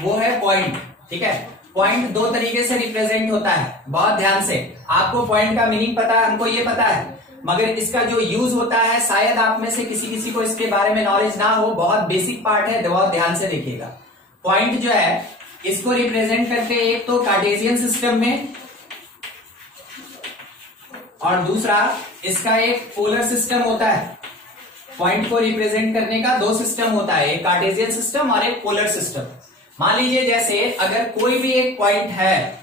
वो है पॉइंट। ठीक है, पॉइंट दो तरीके से रिप्रेजेंट होता है, बहुत ध्यान से। आपको पॉइंट का मीनिंग पता है, हमको ये पता है, मगर इसका जो यूज होता है शायद आप में से किसी किसी को इसके बारे में नॉलेज ना हो। बहुत बेसिक पार्ट है, बहुत ध्यान से देखिएगा। पॉइंट जो है इसको रिप्रेजेंट करते हैं एक तो कार्टेशियन सिस्टम में, और दूसरा इसका एक पोलर सिस्टम होता है। पॉइंट को रिप्रेजेंट करने का दो सिस्टम होता है, एक कार्टेशियन सिस्टम और एक पोलर सिस्टम। मान लीजिए जैसे अगर कोई भी एक पॉइंट है,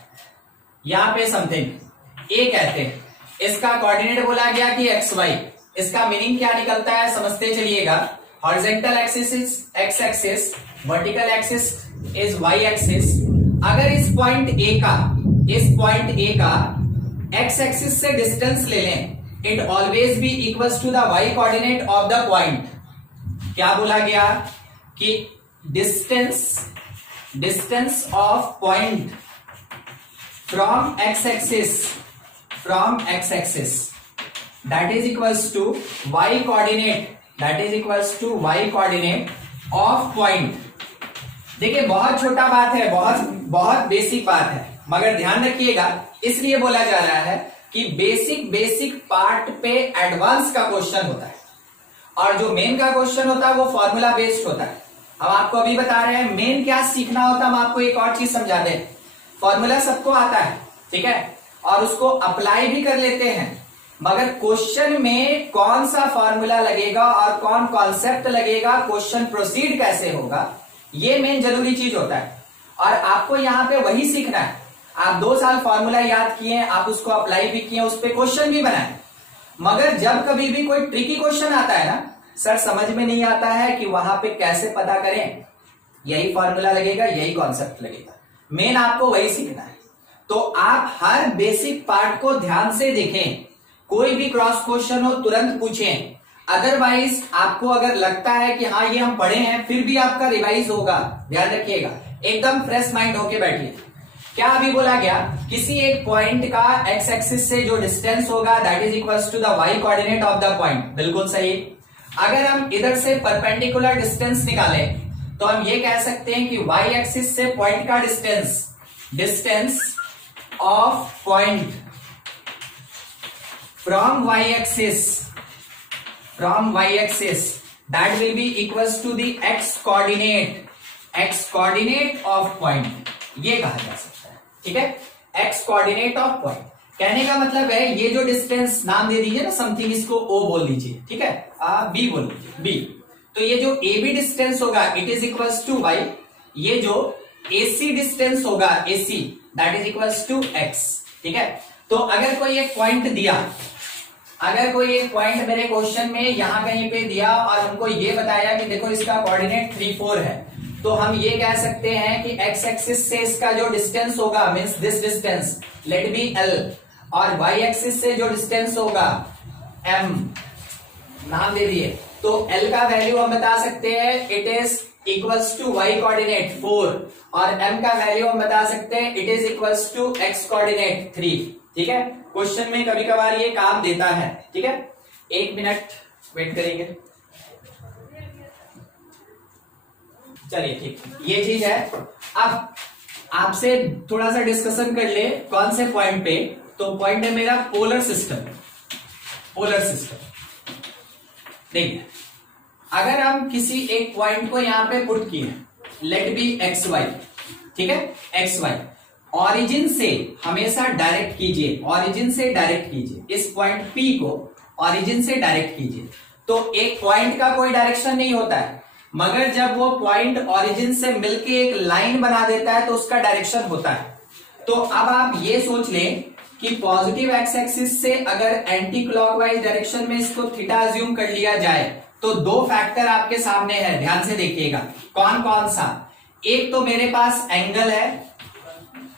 यहां पे समथिंग ए कहते हैं, इसका कोऑर्डिनेट बोला गया कि एक्स वाई। इसका मीनिंग क्या निकलता है समझते चलिएगा। Horizontal axis is x axis, vertical axis is y axis. अगर इस पॉइंट ए का एक्स एक्सिस से डिस्टेंस ले लें, it always be equals to the y coordinate of the point. क्या बोला गया कि distance of point from x axis that is equals to y coordinate of point। देखिए बहुत छोटा बात है, बहुत बेसिक बात है, मगर ध्यान रखिएगा इसलिए बोला जा रहा है कि बेसिक पार्ट पे एडवांस का क्वेश्चन होता है, और जो मेन का क्वेश्चन होता है वो फॉर्मूला बेस्ड होता है। हम आपको अभी बता रहे हैं मेन क्या सीखना होता है। हम आपको एक और चीज समझा दें, फॉर्मूला सबको आता है, ठीक है, और उसको अप्लाई भी कर लेते हैं, मगर क्वेश्चन में कौन सा फॉर्मूला लगेगा और कौन कॉन्सेप्ट लगेगा, क्वेश्चन प्रोसीड कैसे होगा, ये मेन जरूरी चीज होता है। और आपको यहां पे वही सीखना है। आप 2 साल फॉर्मूला याद किए, आप उसको अप्लाई भी किए, उस पर क्वेश्चन भी बनाए, मगर जब कभी भी कोई ट्रिकी क्वेश्चन आता है ना सर, समझ में नहीं आता है कि वहां पे कैसे पता करें, यही फॉर्मूला लगेगा, यही कॉन्सेप्ट लगेगा, मेन आपको वही सीखना है। तो आप हर बेसिक पार्ट को ध्यान से देखें, कोई भी क्रॉस क्वेश्चन हो तुरंत पूछें। अदरवाइज आपको अगर लगता है कि हाँ ये हम पढ़े हैं, फिर भी आपका रिवाइज होगा, ध्यान रखिएगा, एकदम फ्रेश माइंड होके बैठिए। क्या अभी बोला गया, किसी एक पॉइंट का एक्स एक्सिस से जो डिस्टेंस होगा that is equals to the y coordinate of the point. बिल्कुल सही। अगर हम इधर से परपेंडिकुलर डिस्टेंस निकालें तो हम ये कह सकते हैं कि वाई एक्सिस से पॉइंट का distance of point from y axis that will be equals to the x coordinate of point, ये कहा जा सकता है, ठीक है, x coordinate of point। कहने का मतलब है ये जो डिस्टेंस, नाम दे दीजिए ना समथिंग, इसको o बोल दीजिए, ठीक है, b बोल दीजिए, b। तो ये जो ab डिस्टेंस होगा it is equals to y, ये जो ac डिस्टेंस होगा ac that is equals to x, ठीक है। तो अगर कोई एक पॉइंट दिया, अगर कोई एक पॉइंट मेरे क्वेश्चन में यहां कहीं पे दिया और हमको ये बताया कि देखो इसका कोऑर्डिनेट 3, 4 है, तो हम ये कह सकते हैं कि एक्स एक्सिस से इसका जो डिस्टेंस होगा means this distance let be l, और वाई एक्सिस से जो डिस्टेंस होगा m, नाम दे दिए, तो l का वैल्यू हम बता सकते हैं it is equals to y coordinate 4, और m का वैल्यू हम बता सकते हैं it is equals to x coordinate 3, ठीक है। क्वेश्चन में कभी कभार ये काम देता है, ठीक है। 1 मिनट वेट करेंगे, चलिए ठीक, ये चीज है। अब आपसे थोड़ा सा डिस्कशन कर ले कौन से पॉइंट पे, तो पॉइंट है मेरा पोलर सिस्टम। देखिए अगर हम किसी एक पॉइंट को यहां पे पुट किए, लेट बी एक्स वाई, ठीक है, एक्स वाई, ऑरिजिन से हमेशा डायरेक्ट कीजिए, ऑरिजिन से डायरेक्ट कीजिए, इस पॉइंट P को ऑरिजिन से डायरेक्ट कीजिए। तो एक पॉइंट का कोई डायरेक्शन नहीं होता है, मगर जब वो पॉइंट ऑरिजिन से मिलके एक लाइन बना देता है तो उसका डायरेक्शन होता है। तो अब आप ये सोच लें कि पॉजिटिव एक्स एक्सिस से अगर एंटी क्लॉकवाइज डायरेक्शन में इसको थीटा अज्यूम कर लिया जाए, तो 2 फैक्टर आपके सामने है, ध्यान से देखिएगा। कौन कौन सा? एक तो मेरे पास एंगल है,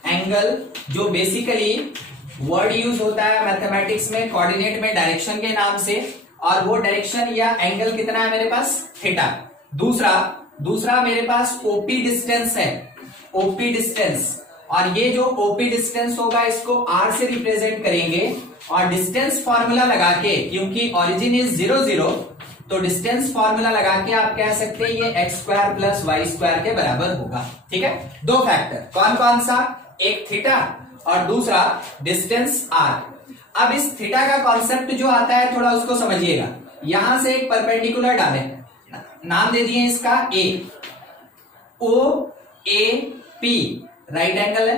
एंगल जो बेसिकली वर्ड यूज होता है मैथमेटिक्स में कोऑर्डिनेट में डायरेक्शन के नाम से, और वो डायरेक्शन या एंगल कितना है मेरे पास? थीटा। दूसरा मेरे पास ओपी डिस्टेंस है, ओपी डिस्टेंस, और ये जो ओपी डिस्टेंस होगा इसको आर से रिप्रेजेंट करेंगे, और डिस्टेंस फॉर्मूला लगा के, क्योंकि ओरिजिन इज 0, 0, तो डिस्टेंस फॉर्मूला लगा के आप कह सकते हैं ये x square plus y square के बराबर होगा। ठीक है, दो फैक्टर कौन कौन सा, एक थीटा और दूसरा डिस्टेंस r। अब इस थीटा का कॉन्सेप्ट जो आता है थोड़ा उसको समझिएगा। यहां से एक परपेंडिकुलर डाले, नाम दे दिए इसका a, O A P right angle है,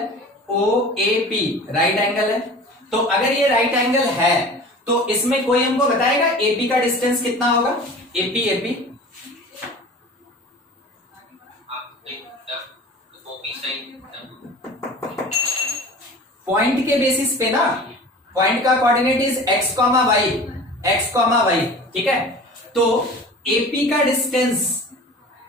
O A P right angle है। तो अगर ये राइट एंगल है तो इसमें कोई हमको बताएगा एपी का डिस्टेंस कितना होगा, एपी एपी पॉइंट के बेसिस पे ना, पॉइंट का coordinate is x comma y, x comma y. ठीक है, तो एपी का डिस्टेंस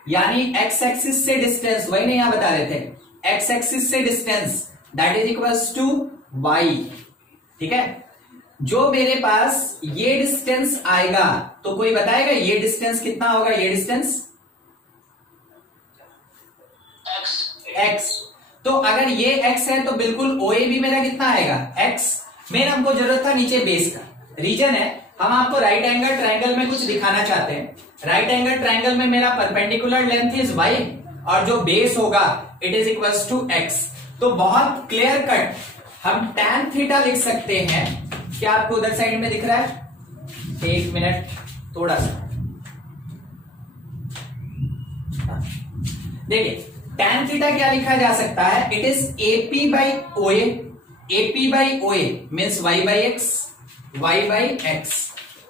यानी एक्स एक्सिस से डिस्टेंस, वही नहीं यहां बता रहे थे, एक्स एक्सिस से distance that is equals to y. ठीक है, जो मेरे पास ये डिस्टेंस आएगा तो कोई बताएगा ये डिस्टेंस कितना होगा, ये डिस्टेंस x। तो अगर ये x है तो बिल्कुल OA भी मेरा कितना आएगा, x। मेन हमको जरूरत था नीचे बेस का, रीजन है हम आपको राइट एंगल ट्रायंगल में कुछ दिखाना चाहते हैं। राइट एंगल ट्रायंगल में मेरा परपेंडिकुलर लेंथ इज y और जो बेस होगा it is equals to x। तो बहुत क्लियर कट हम tan थीटा लिख सकते हैं। क्या आपको उधर साइड में दिख रहा है, एक मिनट थोड़ा सा देखिए, tan थीटा क्या लिखा जा सकता है, it is AP by OA, AP by OA means y by x, y by x।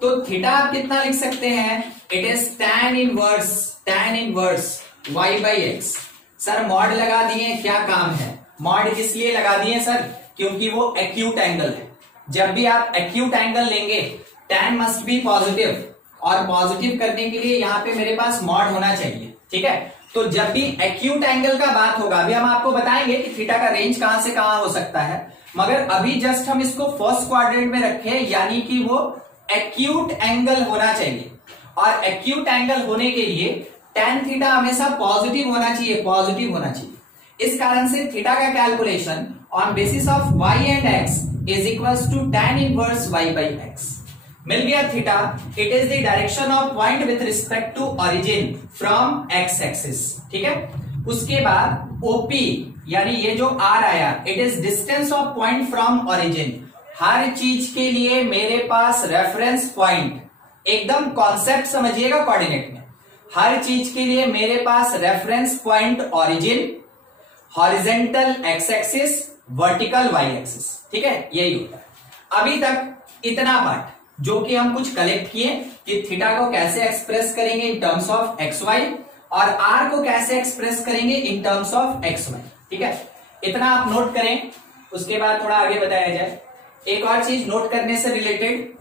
तो थीटा आप कितना लिख सकते हैं, it is tan inverse y by x। Sir mod लगा दिए, क्या काम है, मॉड किस लिए लगा दिए सर, क्योंकि वो एक्यूट एंगल है। जब भी आप एक्यूट एंगल लेंगे tan मस्ट बी पॉजिटिव, और पॉजिटिव करने के लिए यहां पे मेरे पास मॉड होना चाहिए। ठीक है, तो जब भी एक्यूट एंगल का बात होगा, अभी हम आपको बताएंगे कि थीटा का रेंज कहां से कहां हो सकता है, मगर अभी जस्ट हम इसको फर्स्ट क्वाड्रेंट में रखे, यानी कि वो एक्यूट एंगल होना चाहिए। और एक्यूट एंगल होने के लिए tan थीटा हमेशा पॉजिटिव होना चाहिए, पॉजिटिव होना चाहिए। इस कारण से थीटा का calculation on basis of y and x is equals to tan inverse y by x। मिल गया theta, it is the direction of point with respect to origin from x axis. ठीक है, उसके बाद OP यानी ये जो r आया, it is distance of point from origin. हर चीज के लिए मेरे पास रेफरेंस पॉइंट, एकदम कॉन्सेप्ट समझिएगा कोऑर्डिनेट में, हर चीज के लिए मेरे पास reference point origin, horizontal x axis, vertical y axis. ठीक है, यही होता है। अभी तक इतना पार्ट जो कि हम कुछ कलेक्ट किए कि थीटा को कैसे एक्सप्रेस करेंगे in terms of X Y और आर को कैसे एक्सप्रेस करेंगे in terms of X Y. ठीक है, इतना आप नोट करें, उसके बाद थोड़ा आगे बताया जाए। एक और चीज नोट करने से रिलेटेड,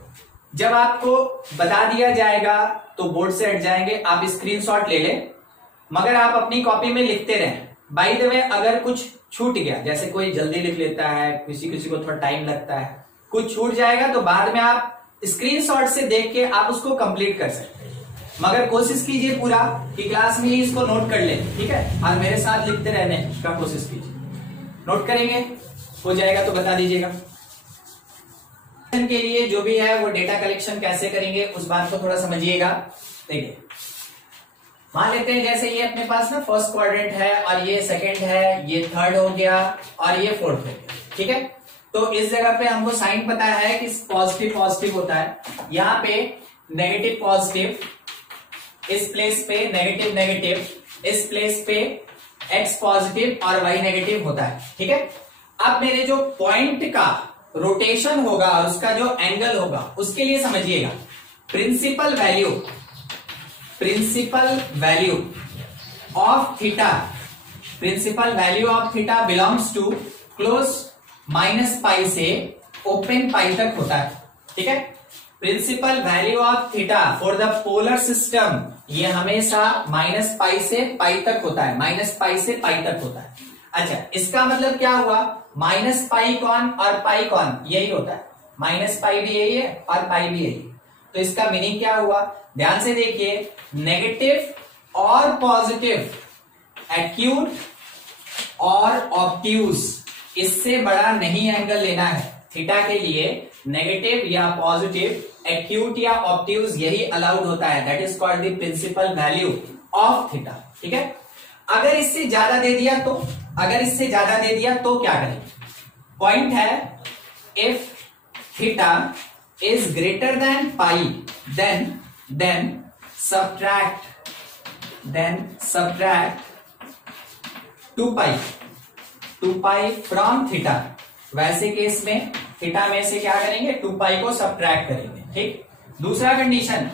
जब आपको बता दिया जाएगा तो बोर्ड से हट जाएंगे, आप स्क्रीनशॉट ले लें, मगर आप अपनी कॉपी में लिखते रहें। बाय द वे अगर कुछ छूट गया, जैसे कोई जल्दी लिख लेता है, किसी किसी को थोड़ा टाइम लगता है, कुछ छूट जाएगा तो बाद में आप स्क्रीनशॉट से देख के आप उसको कंप्लीट कर सकते हैं। मगर कोशिश कीजिए पूरा कि क्लास में ही इसको नोट कर ले। ठीक है, और मेरे साथ लिखते रहने का कोशिश कीजिए। नोट करेंगे, हो जाएगा तो बता दीजिएगा। के लिए जो भी है वो डेटा कलेक्शन कैसे करेंगे उस बात को थोड़ा समझिएगा। देखिए, मान लेते हैं जैसे ये अपने पास ना फर्स्ट क्वाड्रेंट है और ये सेकंड है, ये थर्ड हो गया और ये फोर्थ हो गया। ठीक है, तो इस जगह पे हमको साइन पता है कि पॉजिटिव पॉजिटिव होता है, यहाँ पे नेगेटिव पॉजिटिव, इस प्लेस पे नेगेटिव नेगेटिव, इस प्लेस पे x पॉजिटिव और y नेगेटिव होता है। ठीक है, अब मेरे जो पॉइंट का रोटेशन होगा और उसका जो एंगल होगा उसके लिए समझिएगा, principal value of theta, principal value of theta belongs to close minus pi से ओपन पाई तक होता है। ठीक है, principal value of theta for the polar system ये हमेशा माइनस पाई से पाई तक होता है, माइनस पाई से पाई तक होता है। अच्छा, इसका मतलब क्या हुआ, माइनस पाई कौन और पाई कौन, यही होता है, माइनस पाई भी यही है और पाई भी यही है। तो इसका मीनिंग क्या हुआ, ध्यान से देखिए, नेगेटिव और पॉजिटिव, एक्यूट और ऑब्ट्यूज, इससे बड़ा नहीं एंगल लेना है। थीटा के लिए नेगेटिव या पॉजिटिव एक्यूट या ऑब्ट्यूज यही अलाउड होता है, that is called the principal value of theta. ठीक है, अगर इससे ज्यादा दे दिया तो, अगर इससे ज्यादा दे दिया तो क्या करेंगे? पॉइंट है if theta is greater than pi then subtract 2 pi from theta. वैसे केस में थीटा में से क्या करेंगे? 2 पाई को सब्ट्रैक्ट करेंगे। ठीक, दूसरा कंडीशन,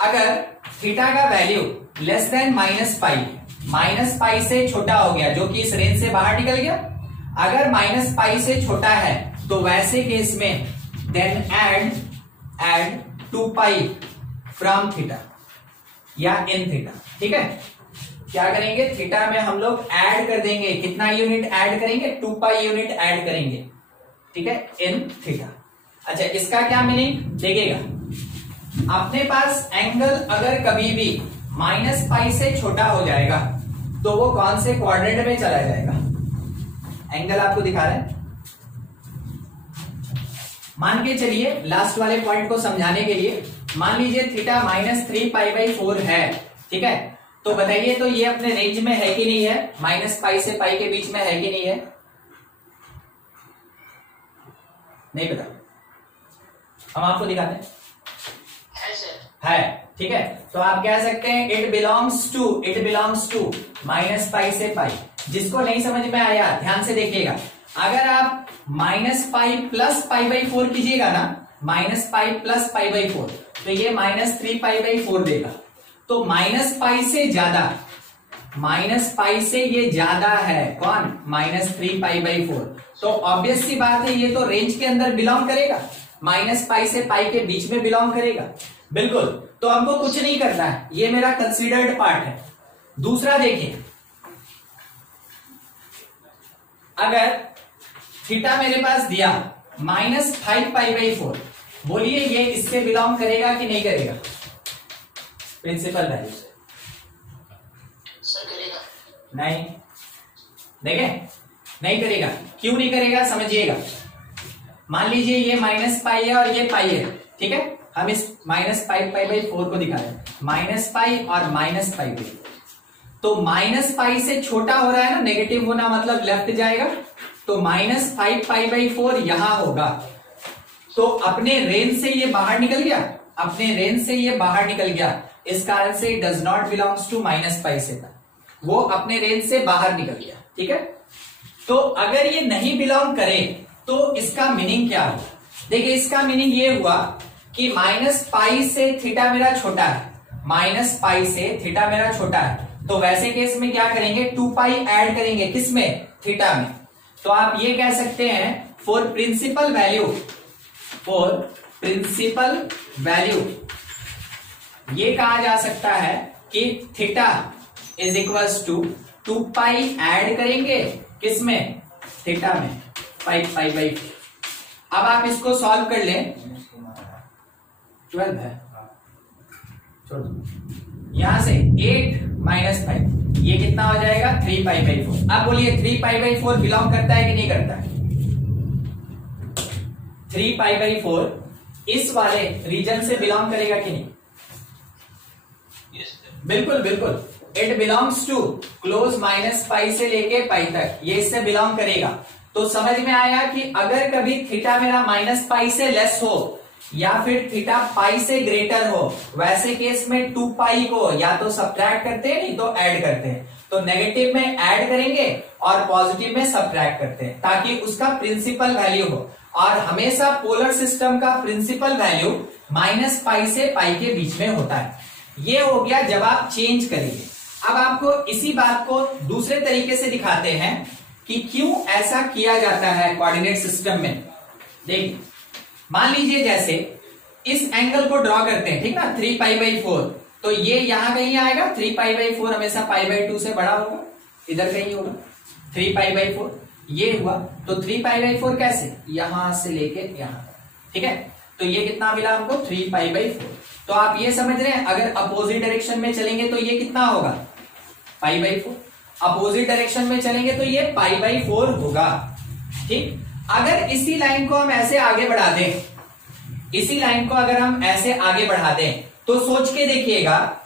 अगर थीटा का value less than minus pi से छोटा हो गया, जो कि इस रेंज से बाहर निकल गया, अगर माइनस पाई से छोटा है तो वैसे केस में then add 2 pi from theta या इन थीटा। ठीक है, क्या करेंगे? थीटा में हम लोग ऐड कर देंगे, कितना यूनिट ऐड करेंगे? 2 पाई यूनिट ऐड करेंगे। ठीक है, इन थीटा। अच्छा, इसका क्या मीनिंग देखिएगा, अपने पास एंगल अगर कभी भी माइनस पाई से छोटा हो जाएगा तो वो कौन से क्वाड्रेंट में चला जाएगा? एंगल आपको दिखा रहे हैं, मान के चलिए लास्ट वाले पॉइंट को समझाने के लिए, मान लीजिए थीटा -3π/4 है। ठीक है, तो बताइए तो ये अपने रेंज में है कि नहीं है? माइनस पाई से पाई के बीच में है कि नहीं है? नहीं पता, हम आपको दिखाते हैं। है, ठीक है, तो आप कह सकते हैं it belongs to minus pi से पाई। जिसको नहीं समझ में आया ध्यान से देखिएगा, अगर आप माइनस पाई प्लस π/4 कीजिएगा ना, माइनस पाई प्लस π/4, तो ये -3π/4 देगा। तो माइनस पाई से ज्यादा, माइनस पाई से ये ज्यादा है कौन? -3π/4। तो ऑब्वियस सी बात है ये तो रेंज के अंदर बिलोंग करेगा, माइनस पाई से पाई के बीच में बिलोंग करेगा। बिल्कुल, तो हमको कुछ नहीं करना है, ये मेरा कंसीडर्ड पार्ट है। दूसरा देखिए, अगर थीटा मेरे पास दिया -5π/4, बोलिए ये इससे बिलोंग करेगा कि नहीं करेगा? प्रिंसिपल वैल्यू से सर करेगा। नहीं, देखें नहीं करेगा। क्यों नहीं करेगा समझिएगा। मान लीजिए ये माइनस पाई है और ये पाई है। ठीक है, हम इस -5π/4 को दिखा रहे हैं, -पाई और -π/4। तो -पाई से छोटा हो रहा है ना, नेगेटिव होना मतलब लेफ्ट जाएगा, तो -5π/4 यहां होगा। तो अपने रेंज से ये बाहर निकल गया, अपने रेंज से ये बाहर निकल गया, इस कारण से डज नॉट बिलोंग्स टू -पाई से पाई, वो अपने रेंज से बाहर निकल गया। ठीक है, तो अगर ये नहीं बिलोंग करे तो इसका मीनिंग क्या हुआ? देखिए, इसका मीनिंग ये हुआ कि -पाई से थीटा मेरा छोटा है, -पाई से थीटा मेरा छोटा है, तो वैसे केस में क्या करेंगे? 2 पाई ऐड करेंगे, किसमें? थीटा में। तो आप ये कह सकते हैं फॉर प्रिंसिपल वैल्यू ये कहा जा सकता है कि theta is equals to 2 pi add करेंगे, किसमें? थीटा में, 5π/4। अब आप इसको सॉल्व कर लें, 12 है, छोड़ दो, यहां से 8 - 5, ये कितना हो जाएगा? 3π/4। अब बोलिए 3π/4 बिलोंग करता है कि नहीं करता है? 3π/4 इस वाले रीजन से बिलोंग करेगा कि नहीं? बिल्कुल बिल्कुल, इट बिलोंग्स टू क्लोज -पाई से लेके पाई तक, ये इससे बिलोंग करेगा। तो समझ में आया कि अगर कभी थीटा मेरा -पाई से लेस हो या फिर थीटा पाई से ग्रेटर हो, वैसे केस में 2 पाई को या तो सब्ट्रैक्ट करते हैं, नहीं तो ऐड करते हैं। तो नेगेटिव में ऐड करेंगे और पॉजिटिव में सब्ट्रैक्ट करते हैं, ताकि उसका प्रिंसिपल वैल्यू हो। और हमेशा पोलर सिस्टम का प्रिंसिपल वैल्यू -पाई से पाई के बीच में होता है। ये हो गया जब आप चेंज करेंगे। अब आपको इसी बात को दूसरे तरीके से दिखाते हैं कि क्यों ऐसा किया जाता है कोऑर्डिनेट सिस्टम में। देखिए, मान लीजिए जैसे इस एंगल को ड्रॉ करते हैं, ठीक ना, 3π/4, तो ये यहां कहीं आएगा। 3π/4 हमेशा π/2 से बड़ा होगा, इधर कहीं होगा 3π/4, ये हुआ। तो 3π/4 कैसे? यहां से लेके यहां, ठीक है, तो ये कितना मिला हमको? 3π/4। तो आप ये समझ रहे हैं, अगर अपोजिट डायरेक्शन में चलेंगे तो ये कितना होगा? π/4। अपोजिट डायरेक्शन में चलेंगे तो ये π/4 होगा। ठीक, अगर इसी लाइन को हम ऐसे आगे बढ़ा दें इसी लाइन को अगर हम ऐसे आगे बढ़ा दें तो सोच के देखिएगा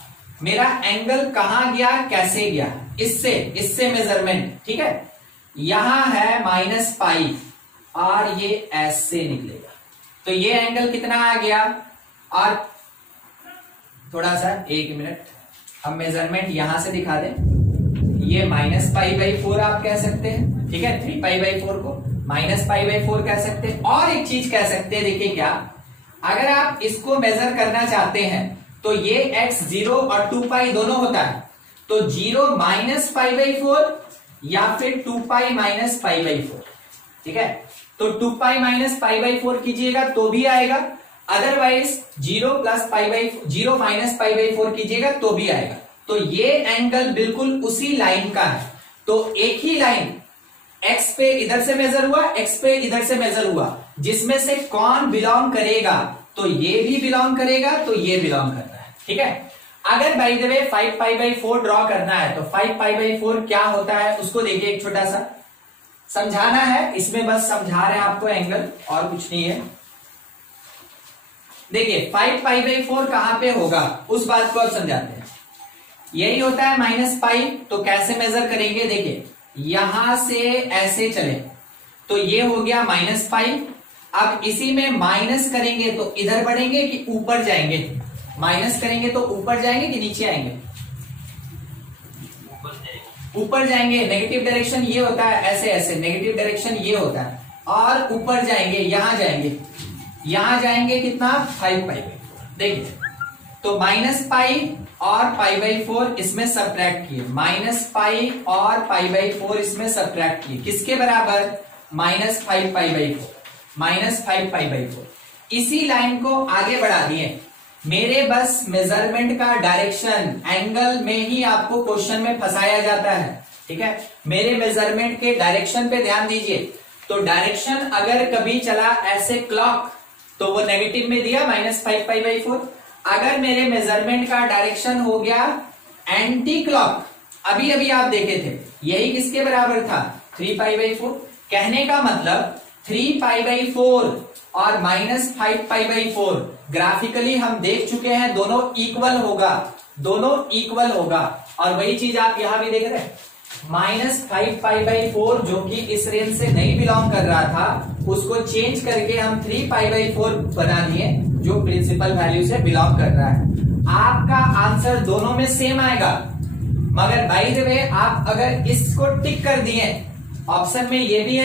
मेरा एंगल कहां गया, कैसे गया, इससे मेजरमेंट, ठीक है। यहां है -पाई और ये ऐसे निकलेगा, तो ये एंगल कितना आ गया। और थोड़ा सा 1 मिनट, हम मेजरमेंट यहां से दिखा दें, ये -पाई/4 आप कह सकते हैं, ठीक है। 3पाई/4 को -पाई/4 कह सकते हैं। और एक चीज कह सकते हैं, देखिए क्या, अगर आप इसको मेजर करना चाहते हैं तो ये x 0 और 2पाई दोनों होता है, तो 0 -पाई/4 या फिर 2पाई -पाई/4, ठीक है। तो 2पाई -पाई/4 कीजिएगा तो भी आएगा, अदरवाइज 0 -पाई/4 कीजिएगा तो भी आएगा। तो ये एंगल बिल्कुल उसी लाइन का है। तो एक ही लाइन x पे इधर से मेजर हुआ, x पे इधर से मेजर हुआ, जिसमें से कौन बिलोंग करेगा, तो ये भी बिलोंग करेगा, तो ये बिलोंग करता है, ठीक है। अगर बाय द वे 5पाई/4 ड्रॉ करना है तो 5पाई/4 क्या होता है उसको देखिए, एक छोटा सा समझाना है, इसमें बस समझा रहे हैं आपको एंगल, और कुछ नहीं है। देखिए 5पाई/4 कहां पे होगा उस बात को अब समझाते हैं। यही होता है -पाई, तो कैसे मेजर करेंगे, देखिए यहां से ऐसे चले तो ये हो गया -पाई। अब इसी में माइनस करेंगे तो इधर बढ़ेंगे कि ऊपर जाएंगे, माइनस करेंगे तो ऊपर जाएंगे कि नीचे आएंगे, ऊपर जाएंगे। नेगेटिव डायरेक्शन ये होता है, ऐसे ऐसे नेगेटिव डायरेक्शन ये होता है, और ऊपर जाएंगे, यहां जाएंगे कितना, 5पाई/4। देखिए तो -पाई और पाई/4 इसमें सब्ट्रैक्ट किए, -पाई और पाई/4 इसमें सब्ट्रैक्ट किए, किसके बराबर, -5पाई/4। इसी लाइन को आगे बढ़ा दिए, मेरे बस मेजरमेंट का डायरेक्शन एंगल में ही आपको क्वेश्चन में फंसाया जाता है, ठीक है। मेरे मेजरमेंट के डायरेक्शन पे ध्यान दीजिए। तो डायरेक्शन अगर कभी चला ऐसे क्लॉक तो वो नेगेटिव में दिया -5पाई/4। अगर मेरे मेजरमेंट का डायरेक्शन हो गया एंटी क्लॉक, अभी अभी आप देखे थे, यही किसके बराबर था, 3पाई/4। कहने का मतलब 3पाई/4 और -5पाई/4 ग्राफिकली हम देख चुके हैं, दोनों इक्वल होगा। और वही चीज आप यहां भी देख रहे हैं, -5पाई/4 जो कि इस रेंज से नहीं बिलोंग कर रहा था, उसको चेंज करके हम 3पाई/4 बना दिए जो प्रिंसिपल वैल्यू से बिलोंग कर रहा है। आपका आंसर दोनों में सेम आएगा, मगर बाय द वे आप अगर इसको टिक कर दिए, ऑप्शन में ये भी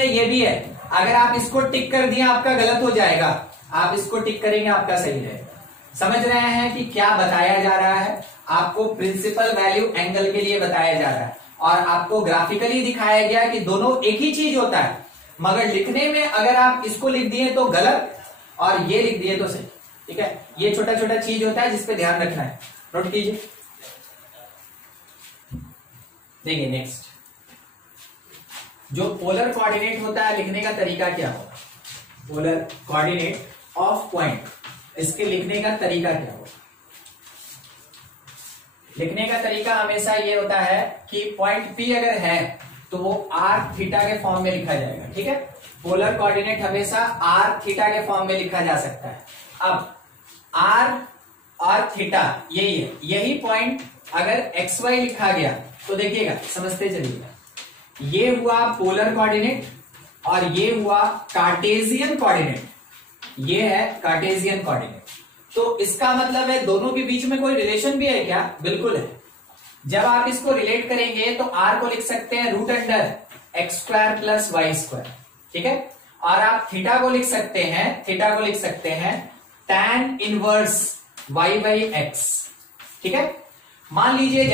है, अगर आप इसको टिक कर दिए आपका गलत हो जाएगा, आप इसको टिक करेंगे आपका सही रहेगा। समझ रहे हैं कि क्या बताया जा रहा है, आपको प्रिंसिपल वैल्यू एंगल के लिए बताया जा रहा है, और आपको ग्राफिकली दिखाया गया कि दोनों एक ही चीज होता है, मगर लिखने में अगर आप इसको लिख दिए तो गलत और ये लिख दिए तो सही, ठीक है। ये छोटा छोटा चीज होता है जिसपे ध्यान रखना है, नोट कीजिए। देखिए नेक्स्ट, जो पोलर कोऑर्डिनेट होता है लिखने का तरीका क्या होगा, पोलर कोऑर्डिनेट ऑफ पॉइंट, इसके लिखने का तरीका क्या होगा। लिखने का तरीका हमेशा ये होता है कि पॉइंट P अगर है तो वो r थीटा के फॉर्म में लिखा जाएगा, ठीक है। पोलर कोऑर्डिनेट हमेशा r थीटा के फॉर्म में लिखा जा सकता है। अब r और थीटा यही है, यही पॉइंट अगर xy लिखा गया तो देखिएगा, समझते चलिएगा, ये हुआ पोलर कोऑर्डिनेट और ये हुआ कार्टेशियन कोऑर्डिनेट, ये है कार्टेशियन कोऑर्डिनेट। तो इसका मतलब है दोनों के बीच में कोई रिलेशन भी है क्या, बिल्कुल है। जब आप इसको रिलेट करेंगे तो r को लिख सकते हैं √x² + y², ठीक है। और आप थीटा को लिख सकते हैं tan इनवर्स y/x, ठीक है। मान लीजिए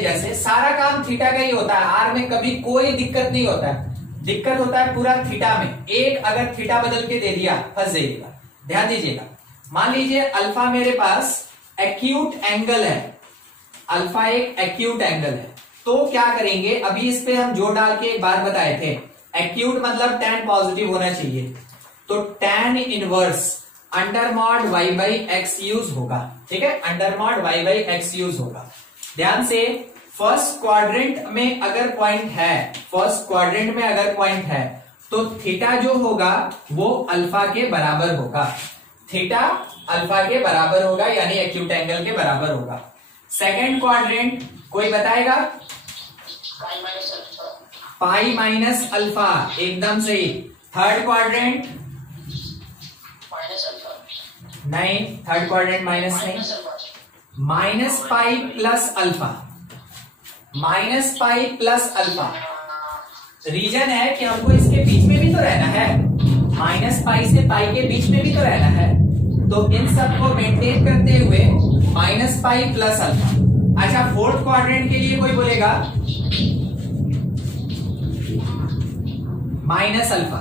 जैसे सारा काम थीटा का ही होता है, आर में कभी कोई दिक्कत नहीं होता है, दिक्कत होता है पूरा थीटा में। एक अगर थीटा बदल के दे दिया फंस जाइएगा, ध्यान दीजिएगा। मान लीजिए अल्फा मेरे पास एक्यूट एंगल है, अल्फा एक एक्यूट एंगल है, तो क्या करेंगे, अभी इस पे हम जोड़ डाल के एक बार बताए थे, एक्यूट मतलब tan पॉजिटिव होना चाहिए, तो tan inverse under-mod y/x use होगा, ठीक है, अंडर-मॉड y/x यूज होगा। ध्यान से, फर्स्ट क्वाड्रेंट में अगर पॉइंट है तो थीटा जो होगा वो अल्फा के बराबर होगा, थीटा अल्फा के बराबर होगा, यानी एक्यूट एंगल के बराबर होगा। सेकंड क्वाड्रेंट कोई बताएगा? पाई माइनस अल्फा, एकदम सही। थर्ड क्वाड्रेंट नहीं, थर्ड क्वाड्रेंट माइनस नहीं, minus pi plus alpha, minus pi plus alpha. Reason है कि हमको इसके बीच में भी तो रहना है, माइनस पाई से पाई के बीच में भी तो रहना है, तो इन सब को मेंटेन करते हुए माइनस पाई प्लस अल्फा। अच्छा, फोर्थ क्वाड्रेंट के लिए कोई बोलेगा? माइनस अल्फा,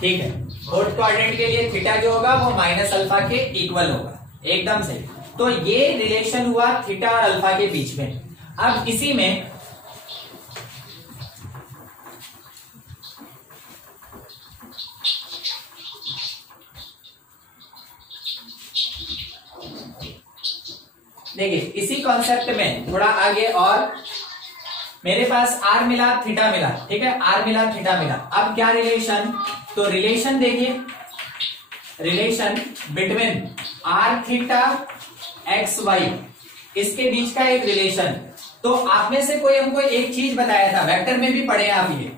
ठीक है। फोर्थ क्वाड्रेंट के लिए थीटा जो होगा वो माइनस अल्फा के इक्वल होगा, एकदम सही। तो ये रिलेशन हुआ थीटा और अल्फा के बीच में। अब इसी में देखिए, इसी कॉन्सेप्ट में थोड़ा आगे और मेरे पास आर मिला थीटा मिला, ठीक है, आर मिला थीटा मिला। अब क्या रिलेशन? तो रिलेशन देखिए, relation between r theta x y, इसके बीच का एक रिलेशन। तो आप में से कोई हमको एक चीज बताया था, वेक्टर में भी पढ़े आप, ये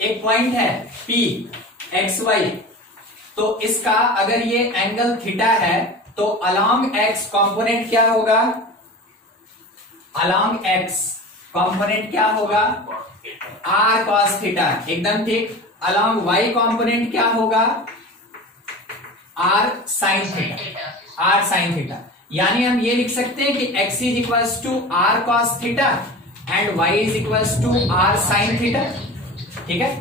एक पॉइंट है P एक्स वाई, तो इसका अगर ये एंगल थीटा है तो अलोंग एक्स कंपोनेंट क्या होगा? अलोंग एक्स कंपोनेंट क्या होगा? आर कॉस थीटा, एकदम ठीक। अलोंग वाई कंपोनेंट क्या होगा? R sine theta, r sine theta. यानी हम ये लिख सकते हैं कि x is equals to r cos theta and y is equals to r sine theta, ठीक है।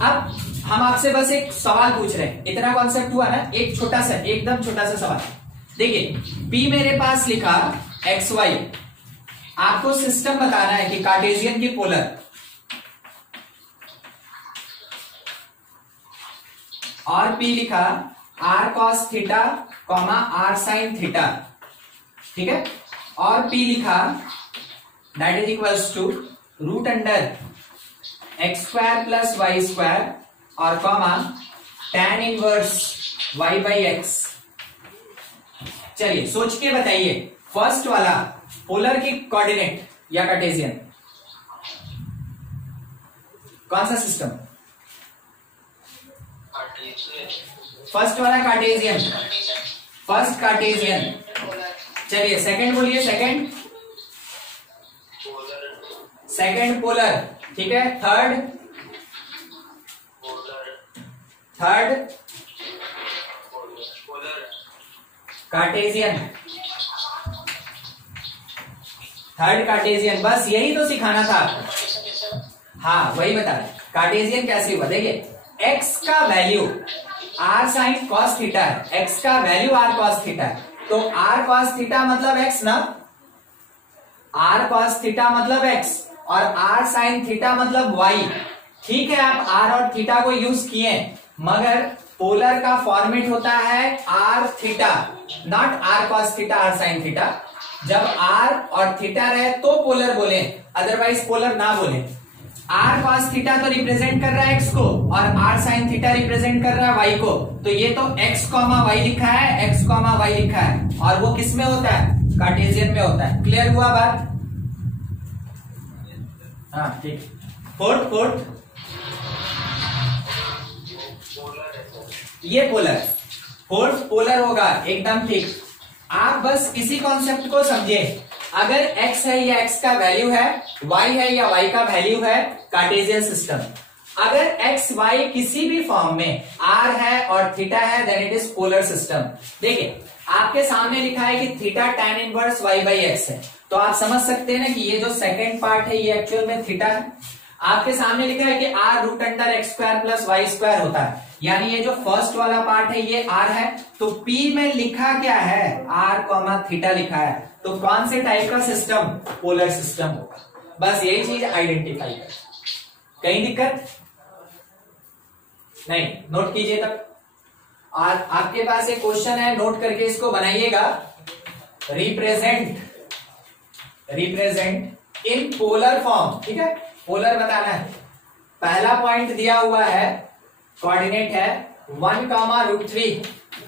अब हम आपसे बस एक सवाल पूछ रहे हैं, इतना कॉन्सेप्ट हुआ ना, एक छोटा सा, एकदम छोटा सा सवाल। देखिए, P मेरे पास लिखा एक्स वाई, आपको सिस्टम बताना है कि कार्टेशियन की पोलर, और P लिखा r cos theta comma r sine theta, ठीक है, और P लिखा that is equals to root under x square plus y square और comma tan inverse y by x. चलिए सोच के बताइए, फर्स्ट वाला पोलर की कोऑर्डिनेट या कार्टेशियन, कौन सा सिस्टम? फर्स्ट वाला कार्टेशियन, फर्स्ट कार्टेशियन। चलिए सेकंड बोलिए, सेकंड, सेकंड पोलर, ठीक है। Third, third Cartesian, third Cartesian. बस यही तो सिखाना था आपको, हाँ वही बता रहे। कार्टेशियन कैसे हुआ? देखिए, x का value r sine cos theta है, x का वैल्यू r कॉस थीटा है, तो r कॉस थीटा मतलब x ना, r कॉस थीटा मतलब x और r साइन थीटा मतलब y। ठीक है, आप r और थीटा को यूज किए, मगर पोलर का फॉर्मेट होता है r theta, not r cos theta r sine theta. जब r और थीटा रहे तो पोलर बोले, अदरवाइज पोलर ना बोले। r कॉस थीटा तो रिप्रेजेंट कर रहा है x को और r साइन थीटा रिप्रेजेंट कर रहा है y को, तो ये तो x कॉमा y लिखा है, x कॉमा y लिखा है, और वो किस में होता है? कार्टेशियन में होता है। क्लियर हुआ बात? हाँ ठीक। फोर्थ, फोर्थ ये पोलर, फोर्थ पोलर होगा, एकदम ठीक। आप बस इसी कॉन्सेप्ट को समझिए, अगर x है या x का वैल्यू है, y है या y का वैल्यू है, कार्टेशियन सिस्टम। अगर x y किसी भी फॉर्म में r है और थीटा है, then it is polar system. देखिए, आपके सामने लिखा है कि theta tan inverse y by x है, तो आप समझ सकते हैं ना कि ये जो सेकेंड पार्ट है ये एक्चुअल में थीटा है। आपके सामने लिखा है कि r root under x square plus y square होता है, यानी ये जो फर्स्ट वाला पार्ट है ये r है, तो p में लिखा क्या है? r कॉमा थीटा लिखा है, तो कौन से टाइप का सिस्टम? पोलर सिस्टम होगा। बस यही चीज आइडेंटिफाई कर, कहीं दिक्कत नहीं, नोट कीजिए तब। और आपके पास एक क्वेश्चन है, नोट करके इसको बनाइएगा। Represent, represent in polar form, ठीक है, पोलर बताना है। पहला पॉइंट दिया हुआ है कोऑर्डिनेट है 1,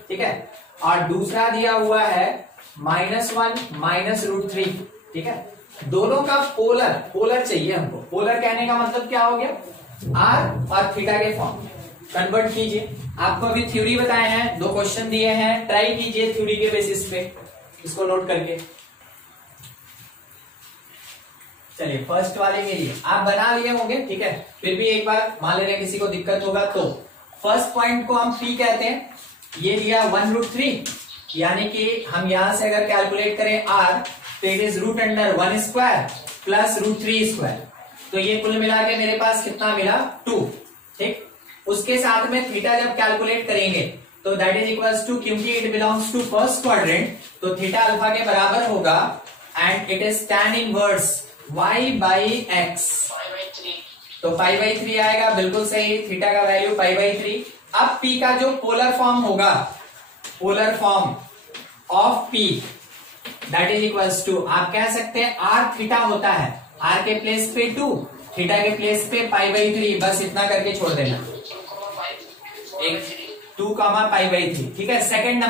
ठीक है, और दूसरा दिया हुआ है -1 -√3, ठीक है। दोनों का पोलर चाहिए हमको। पोलर कहने का मतलब क्या हो गया, r और थीटा के फॉर्म कन्वर्ट कीजिए। आपको अभी थ्योरी बताए हैं, 2 क्वेश्चन दिए हैं, ट्राई कीजिए थ्योरी के बेसिस पे, इसको नोट करके। चलिए फर्स्ट वाले के लिए आप बना लिए होंगे, ठीक है, फिर भी एक बार मान लेने किसी को दिक्कत होगा तो फर्स्ट पॉइंट को हम P कहते हैं। ये दिया 1√3, यानी कि हम यहां से अगर कैलकुलेट करें r तो इट इज √1² प्लस √3², तो ये कुल मिला के मेरे पास कितना मिला 2, ठीक। उसके साथ में थीटा जब कैलकुलेट करेंगे तो दैट इज इक्वल्स टू, क्योंकि it belongs to first quadrant, तो थीटा अल्फा के बराबर होगा and it is tan inverse y/x, तो 5/3 आएगा, बिल्कुल सही, थीटा का वैल्यू 5/3। अब P का जो पोलर फॉर्म होगा, polar form of P that is equals to, आप कह सकते हैं r थीटा होता है, r के प्लेस पे 2, थीटा के प्लेस पे 5/3, बस इतना करके छोड़ देना, 2, 5/3, ठीक है। सेकंड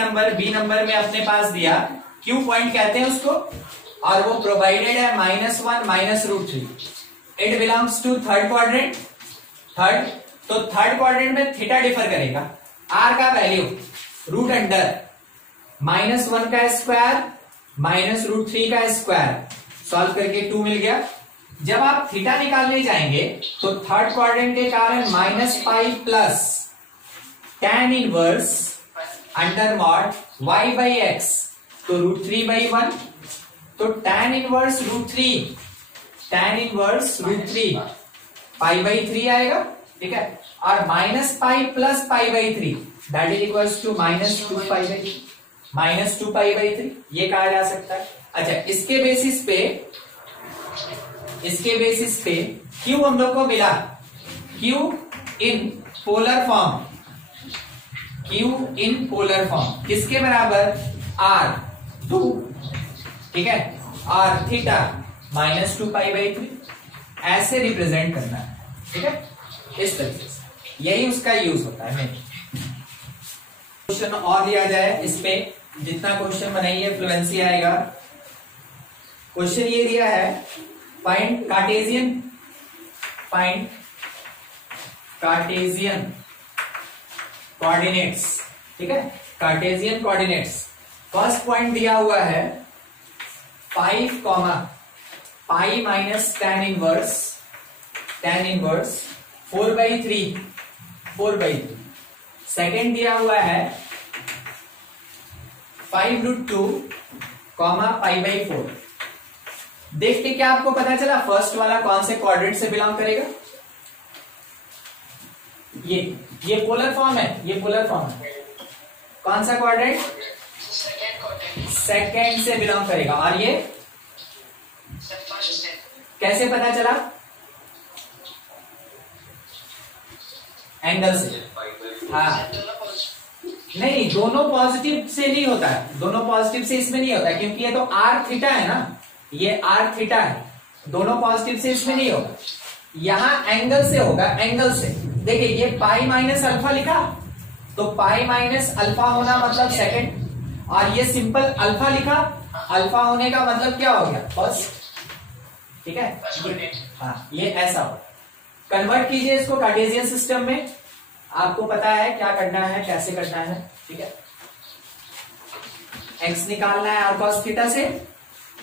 नंबर बी नंबर में अपने पास दिया Q पॉइंट कहते हैं उसको, और वो प्रोवाइडेड है -1 -√3। It belongs to third quadrant, तो थर्ड क्वाड्रेंट में थीटा डिफर करेगा, r का वैल्यू √(-1 का स्क्वायर -√3 का स्क्वायर), सॉल्व करके 2 मिल गया। जब आप थीटा निकालने जाएंगे तो थर्ड क्वाड्रेंट के कारण -π plus tan inverse under mod y/x, तो √3/1, तो tan इनवर्स √3 π/3 आएगा, ठीक है, और -π plus π/3 that is equals to -2π/3, ये कहा जा सकता है। अच्छा, इसके बेसिस पे Q हम लोग को मिला, Q इन पोलर फॉर्म किसके बराबर, r2, ठीक है, और थीटा -2π/3, ऐसे रिप्रेजेंट करना है, ठीक है, इस तरीके से, यही उसका यूज होता है। क्वेश्चन और लिया जाए, इस पे जितना क्वेश्चन बनाइए फ्लुएंसी आएगा। क्वेश्चन ये दिया है, फाइंड कार्टेशियन कोऑर्डिनेट्स, ठीक है, कार्टेशियन कोऑर्डिनेट्स। फर्स्ट पॉइंट दिया हुआ है 5, π माइनस tan इनवर्स 4/3। सेकेंड दिया हुआ है 5√2, π/4। देख के क्या आपको पता चला फर्स्ट वाला कौन से क्वाड्रेंट से बिलोंग करेगा, ये पोलर फॉर्म है, कौन सा क्वाड्रेंट, सेकेंड से बिलोंग करेगा, और ये कैसे पता चला, एंगल से, हाँ, नहीं, दोनों पॉजिटिव से नहीं होता है, दोनों पॉजिटिव से इसमें नहीं होता है, क्योंकि ये तो r थीटा है ना, ये r थीटा है, दोनों पॉजिटिव से इसमें नहीं होगा, यहां एंगल से होगा, एंगल से। देखिए ये पाई माइनस अल्फा लिखा, तो पाई माइनस अल्फा होना मतलब सेकंड, और ये सिंपल अल्फा लिखा, अल्फा होने का मतलब क्या हो गया, फर्स्ट, ठीक है, हाँ, ये ऐसा हो। कन्वर्ट कीजिए इसको कार्टेशियन सिस्टम में, आपको पता है क्या करना है, कैसे करना है, ठीक है। x निकालना है r cos थीटा से,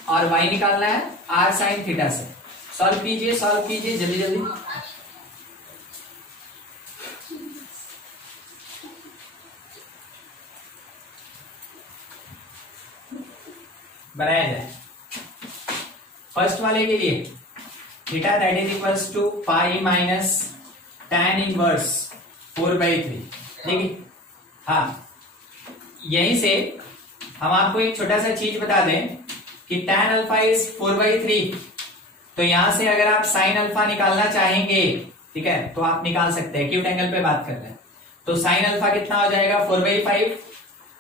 और y निकालना है r sin थीटा से। सॉल्व कीजिए जल्दी जल्दी। बनाया जाए फर्स्ट वाले के लिए, theta that is equals to pi minus tan inverse 4/3। देखिए, हाँ, यहीं से हम आपको एक छोटा सा चीज बता दें कि tan अल्फा इज 4/3, तो यहां से अगर आप sin अल्फा निकालना चाहेंगे, ठीक है, तो आप निकाल सकते हैं, एक्यूट एंगल पे बात कर रहे हैं, तो sin अल्फा कितना हो जाएगा 4/5,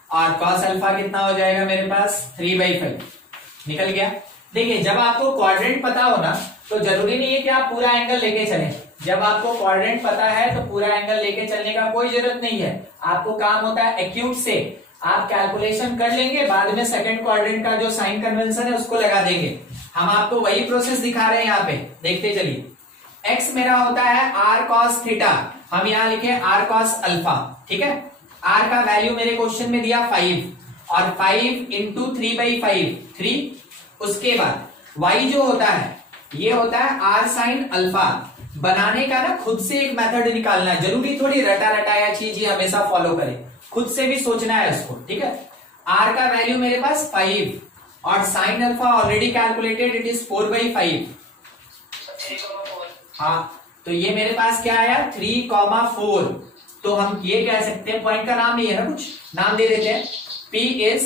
और cos अल्फा कितना हो जाएगा मेरे पास 3/5, निकल गया। देखिए, जब आपको क्वाड्रेंट पता हो ना, तो जरूरी नहीं है कि आप पूरा एंगल लेके चलें, जब आपको क्वाड्रेंट पता है तो पूरा एंगल लेके चलने का कोई जरूरत नहीं है, आपको काम होता है एक्यूट से आप कैलकुलेशन कर लेंगे, बाद में सेकंड क्वाड्रेंट का जो साइन कन्वेंशन है उसको लगा देंगे। हम आपको वही प्रोसेस दिखा रहे हैं यहाँ पे, देखते चलिए। x मेरा होता है r cos थीटा, हम यहाँ लिखे r cos अल्फा, ठीक है। r का वैल्यू मेरे क्वेश्चन में दिया 5 और 5 इंटू 3/5 3। उसके बाद y जो होता है ये होता है r sin अल्फा। बनाने का ना खुद से एक मेथड निकालना है, जरूरी थोड़ी रटा रटाया चीज ही हमेशा फॉलो करें, खुद से भी सोचना है उसको, ठीक है। r का वैल्यू मेरे पास 5 और sine alpha already calculated, it is 4/5। हाँ, तो ये मेरे पास क्या आया 3,4। तो हम ये कह सकते हैं, पॉइंट का नाम नहीं है ना, कुछ नाम दे देते हैं, P is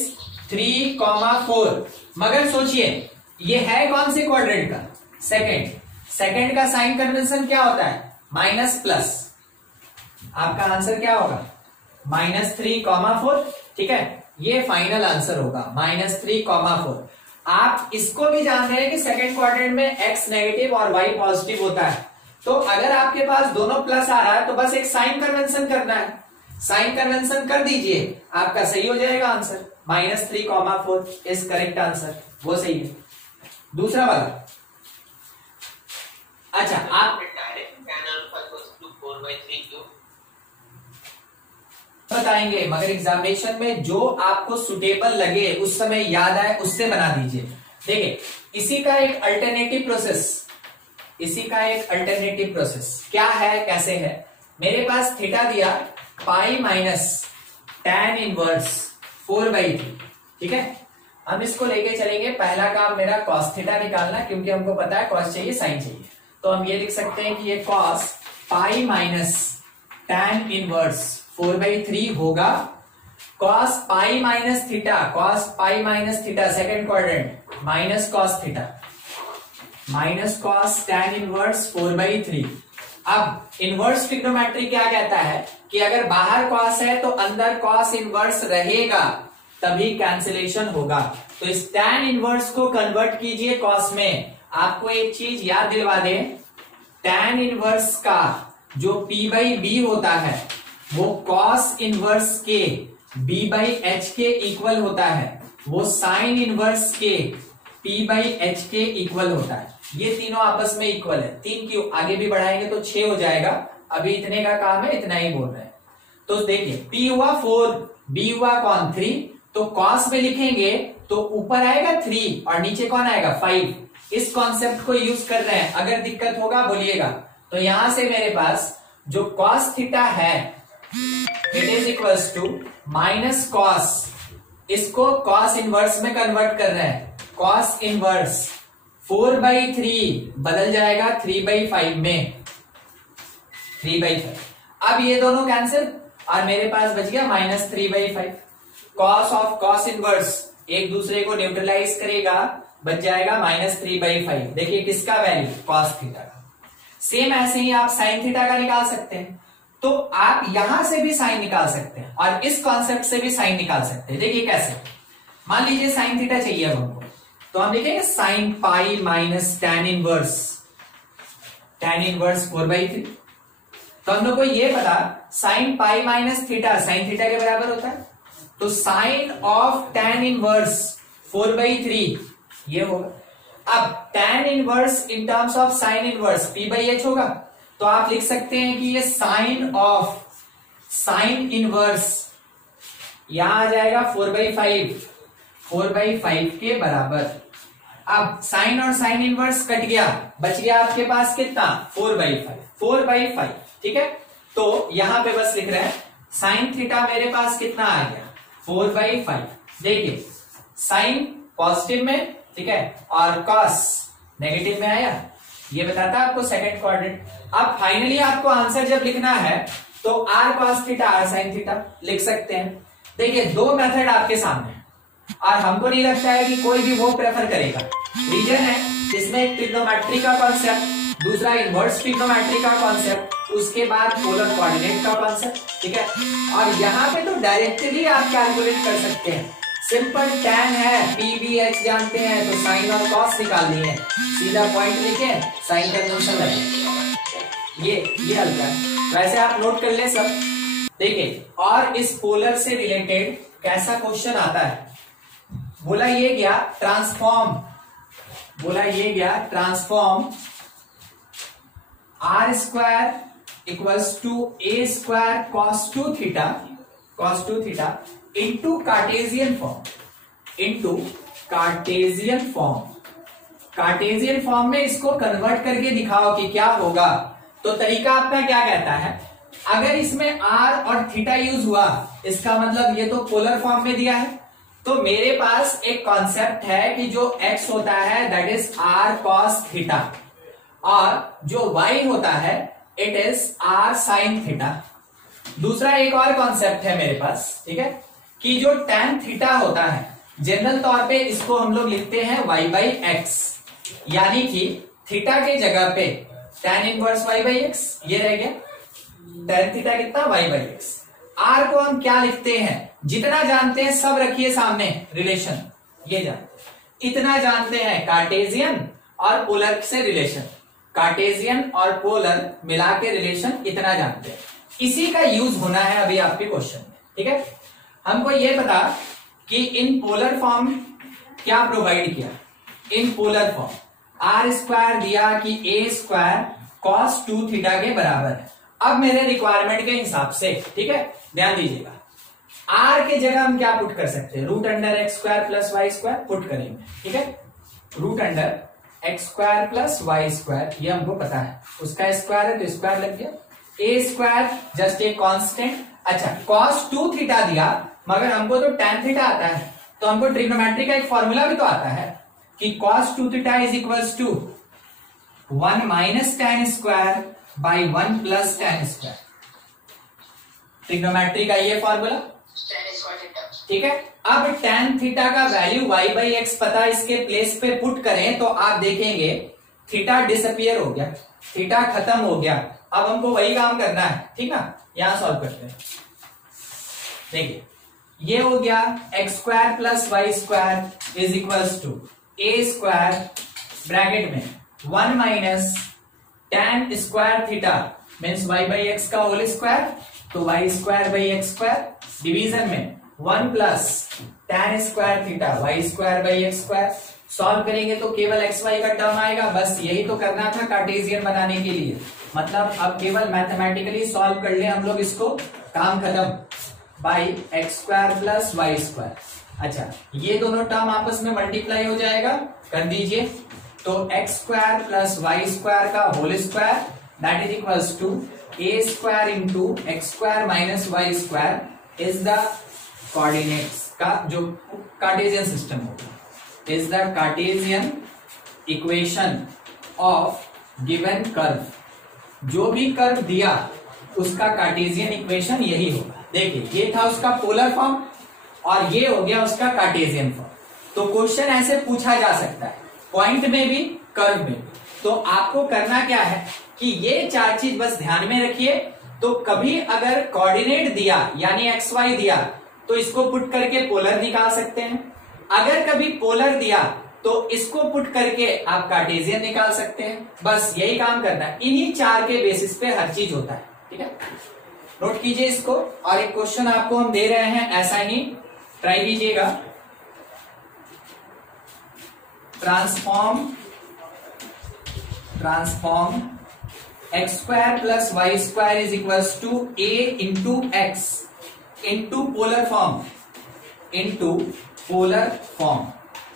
3,4। मगर सोचिए ये है कौन से क्वाड्रेंट का, सेकंड का साइन कन्वेंशन क्या होता है माइनस प्लस, आपका आंसर क्या होगा -3,4, ठीक है। ये फाइनल आंसर होगा -3,4। आप इसको भी जान रहे हैं कि सेकंड क्वाड्रेंट में x नेगेटिव और y पॉजिटिव होता है, तो अगर आपके पास दोनों प्लस आ रहा है तो बस एक साइन कन्वेंशन करना है, साइन कन्वेंशन कर दीजिए, आपका सही हो जाएगा आंसर। -3,4 इज करेक्ट आंसर, वो सही है। दूसरा वाला, अच्छा आप बताएंगे, मगर एग्जामिनेशन में जो आपको सुटेबल लगे उस समय याद आए उससे बना दीजिए। देखिए इसी का एक अल्टरनेटिव प्रोसेस क्या है, कैसे है। मेरे पास थीटा दिया पाई माइनस tan इनवर्स 4/3, ठीक है। हम इसको लेके चलेंगे, पहला काम मेरा cos थीटा निकालना, क्योंकि हमको पता है cos चाहिए साइन चाहिए, तो हम ये लिख सकते हैं कि ये cos पाई माइनस tan इनवर्स 4/3 होगा cos pi minus theta second quadrant minus cos tan inverse 4/3। अब इनवर्स ट्रिग्नोमेट्री क्या कहता है कि अगर बाहर cos है तो अंदर cos इनवर्स रहेगा, तभी कैंसिलेशन होगा। तो इस tan इनवर्स को कन्वर्ट कीजिए cos में। आपको एक चीज याद दिलवा दें, tan इनवर्स का जो p/b होता है वो cos इनवर्स के b/h के इक्वल होता है, वो साइन इनवर्स के p/h के इक्वल होता है। ये तीनों आपस में इक्वल है, 3 की आगे भी बढ़ाएंगे तो 6 हो जाएगा, अभी इतने का काम है, इतना ही बोल रहे हैं। तो देखिए p हुआ 4, b हुआ कौन 3, तो cos में लिखेंगे तो ऊपर आएगा 3 और नीचे कौन आएगा 5। इस कॉन्सेप्ट को यूज कर रहे हैं, अगर दिक्कत होगा बोलिएगा। तो यहां से मेरे पास जो cos थीटा है it is equals to minus cos, इसको cos इनवर्स में कन्वर्ट कर रहे हैं, cos इनवर्स 4/3 बदल जाएगा 3/5 में, 3/5। अब ये दोनों कैंसिल और मेरे पास बच गया -3/5। cos ऑफ cos इनवर्स एक दूसरे को न्यूट्रलाइज करेगा, बच जाएगा -3/5। देखिए किसका वैल्यू cos थीटा का। सेम ऐसे ही आप sin थीटा का निकाल सकते हैं, तो आप यहां से भी साइन निकाल सकते हैं और इस कॉन्सेप्ट से भी साइन निकाल सकते हैं। देखिए कैसे, मान लीजिए साइन थीटा चाहिए अब हमको, तो हम लिखेंगे sine pi minus tan inverse 4/3। तो हम लोग को ये पता sine pi minus theta sine theta के बराबर होता है, तो साइन ऑफ tan इनवर्स 4/3 ये होगा। अब tan inverse in terms of sine inverse p/h होगा, तो आप लिख सकते हैं कि ये साइन ऑफ साइन इनवर्स यहां आ जाएगा 4/5 के बराबर। अब साइन और साइन इनवर्स कट गया, बच गया आपके पास कितना 4/5, ठीक है। तो यहां पे बस लिख रहे हैं साइन थीटा मेरे पास कितना आ गया 4/5। देखिए साइन पॉजिटिव में, ठीक है, और cos नेगेटिव में आया, ये बताता है आपको सेकंड क्वाड्रेंट। अब फाइनली आपको आंसर जब लिखना है तो r cos theta r sin theta लिख सकते हैं। देखिए दो मेथड आपके सामने है और हमको नहीं लगता है कि कोई भी वो प्रेफर करेगा। रीजन है जिसमें एक ट्रिग्नोमेट्री का कॉन्सेप्ट, दूसरा इनवर्स ट्रिग्नोमेट्री का कॉन्सेप्ट, उसके बाद पोलर कोऑर्डिनेट का कॉन्सेप्ट, ठीक है। और यहाँ पे तो डायरेक्टली आप कैलकुलेट कर सकते हैं, सिंपल tan है, p/h जानते हैं तो साइन और cos निकालनी है, सीधा पॉइंट लिखे साइन कन्वेंशन लगे। ये हल्का है, वैसे आप नोट कर ले सब। देखिए, और इस पोलर से रिलेटेड कैसा क्वेश्चन आता है, बोला ये गया transform r square equals to a square cos two theta into cartesian form में इसको कन्वर्ट करके दिखाओ कि क्या होगा। तो तरीका आपका क्या कहता है, अगर इसमें आर और थीटा यूज हुआ, इसका मतलब ये तो पोलर फॉर्म में दिया है, तो मेरे पास एक कॉन्सेप्ट है कि जो x होता है that is r cos theta, और जो y होता है it is r sine theta. दूसरा एक और कॉन्सेप्ट है मेरे पास, ठीक है, कि जो tan थीटा होता है जनरल तौर पे इसको हम लोग लिखते हैं y बाई एक्स, यानी कि थीटा के जगह पे tan inverse y by x, ये रह गया tan थीटा कितना y बाई एक्स। आर को हम क्या लिखते हैं, जितना जानते हैं सब रखिए सामने रिलेशन, ये जानते, इतना जानते हैं कार्टेजियन और पोलर से रिलेशन, कार्टेजियन और पोलर मिला के रिलेशन इतना जानते हैं, इसी का यूज होना है अभी आपके क्वेश्चन में, ठीक है। हमको ये पता कि इन पोलर फॉर्म क्या प्रोवाइड किया, in polar form r square दिया कि a square cos two theta के बराबर है। अब मेरे रिक्वायरमेंट के हिसाब से, ठीक है, ध्यान दीजिएगा, आर के जगह हम क्या पुट कर सकते हैं, root under x square plus y square put करेंगे, ठीक है, root under x square plus y square, ये हमको पता है, उसका स्क्वायर है तो स्क्वायर लग गया, ए स्क्वायर जस्ट ए कांस्टेंट। अच्छा, कॉस टू थीटा दिया, मगर हमको तो tan थीटा आता है, तो हमको ट्रिग्नोमेट्री का एक फॉर्मूला भी तो आता है कि cos two theta is equals to 1 minus tan square by 1 plus tan square, trigonometry का ये फॉर्मूला, ठीक है। अब tan थीटा का वैल्यू y बाई एक्स पता, इसके प्लेस पे पुट करें तो आप देखेंगे थीटा डिसअपियर हो गया, थीटा खत्म हो गया। अब हमको वही काम करना है, ठीक ना, यहां सॉल्व करते हैं। देखिए, ये हो गया x square plus y square is equals to a square bracket में 1 minus tan square theta means y by x का होल स्क्वायर, तो y square by x square, division में 1 plus tan square theta y square by x square. Solve करेंगे तो केवल x Y का term आएगा, बस यही तो करना था कार्टेशियन बनाने के लिए, मतलब अब केवल मैथमेटिकली सॉल्व कर ले हम लोग इसको, काम खत्म, by x square plus y square. अच्छा, ये दोनों टर्म आपस में मल्टीप्लाई हो जाएगा, कर दीजिए, तो x square plus y square का whole square that is equals to a square into x square minus y square is the coordinates का जो कार्टेशियन सिस्टम होगा, is the Cartesian equation of given curve. जो भी curve दिया उसका Cartesian equation यही होगा। देखिए, ये था उसका पोलर फॉर्म और ये हो गया उसका कार्टेशियन फॉर्म। तो क्वेश्चन ऐसे पूछा जा सकता है, पॉइंट में भी कर्व में भी। तो आपको करना क्या है कि ये चार चीज बस ध्यान में रखिए। तो कभी अगर कोऑर्डिनेट दिया यानी एक्स वाई दिया तो इसको पुट करके पोलर निकाल सकते हैं, अगर कभी पोलर दिया तो इसको पुट करके आप कार्टेशियन निकाल सकते हैं। बस यही काम करना है, इन्हीं चार के बेसिस पे हर चीज होता है, ठीक है। नोट कीजिए इसको, और एक क्वेश्चन आपको हम दे रहे हैं, ऐसा ही ट्राई कीजिएगा। Transform x square plus y square is equals to a into x into polar form,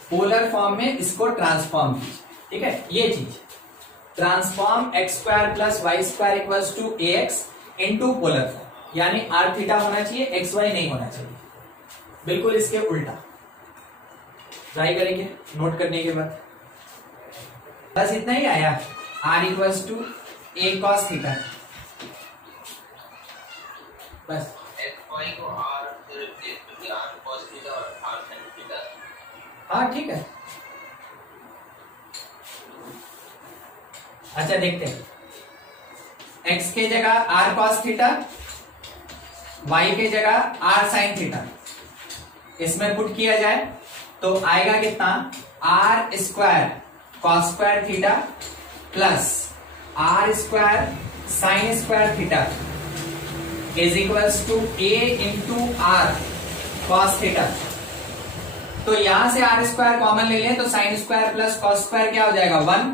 polar form में इसको ट्रांसफॉर्म कीजिए, ठीक है। ये चीज transform x square plus y square equals to a x into polar form, यानी r theta होना चाहिए, एक्स वाई नहीं होना चाहिए, बिल्कुल इसके उल्टा। ट्राई करेंगे नोट करने के बाद, बस इतना ही आया, r equals to a cos theta, बस। हाँ ठीक है। अच्छा देखते हैं, x के जगह आर कॉस थीटा, y के जगह आर साइन थीटा, इसमें पुट किया जाए तो आएगा कितना, r square cos square theta plus r square sine square theta is equals to a into r cos theta. तो यहां से आर स्क्वायर कॉमन ले लें तो sine square plus cos square क्या हो जाएगा 1,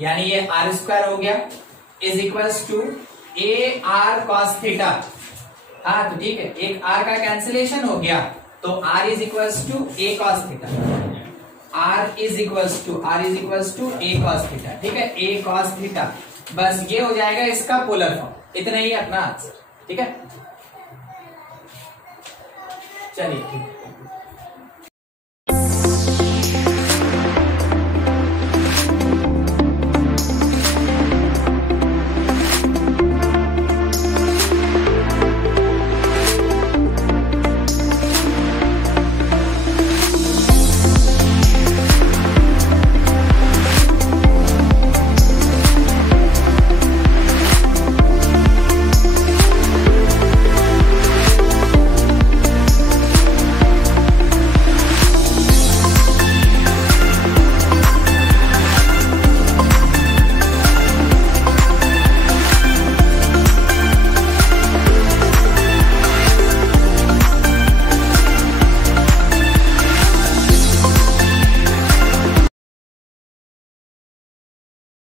यानी ये आर स्क्वायर हो गया is equals to a r cos theta. हाँ तो ठीक है, एक आर का कैंसिलेशन हो गया तो r is equals to a cos theta. R is equals to a cos theta. ठीक है, ए कॉस थीटा, बस ये हो जाएगा इसका पोलर फॉर्म। इतना ही अपना आंसर। ठीक है, चलिए ठीक है।